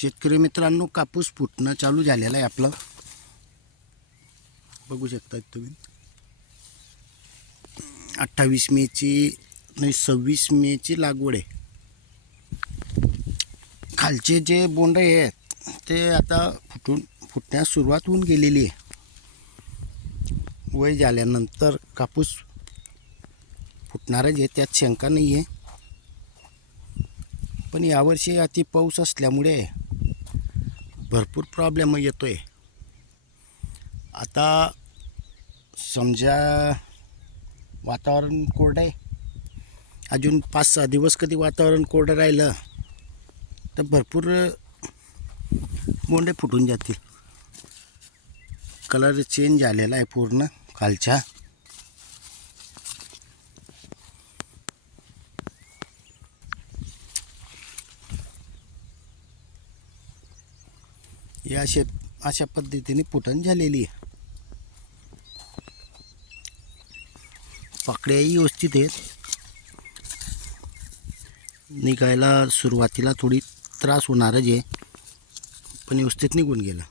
शेतकरी मित्रांनो कापूस फुटणं चालू झालेलं आहे आपलं. बघू शकता तुम्ही. अठ्ठावीस मेची नाही सव्वीस मेची लागवड आहे. खालचे जे बोंड आहेत ते आता फुटून फुटण्यास सुरुवात होऊन गेलेली आहे. वय झाल्यानंतर कापूस फुटणारच आहे त्यात शंका नाही आहे पण यावर्षी अति पाऊस असल्यामुळे भरपूर प्रॉब्लेम येतो आहे आता समजा वातावरण कोरडं आहे. अजून पाच सहा दिवस कधी वातावरण कोरडं राहिलं तर भरपूर बोंडे फुटून जातील. कलर चेंज झालेला आहे पूर्ण खालच्या. या अशा अशा पद्धतीने फुटण झालेली आहे. पाकड्याही व्यवस्थित आहेत. निघायला सुरुवातीला थोडी त्रास होणारच आहे पण व्यवस्थित निघून गेलं.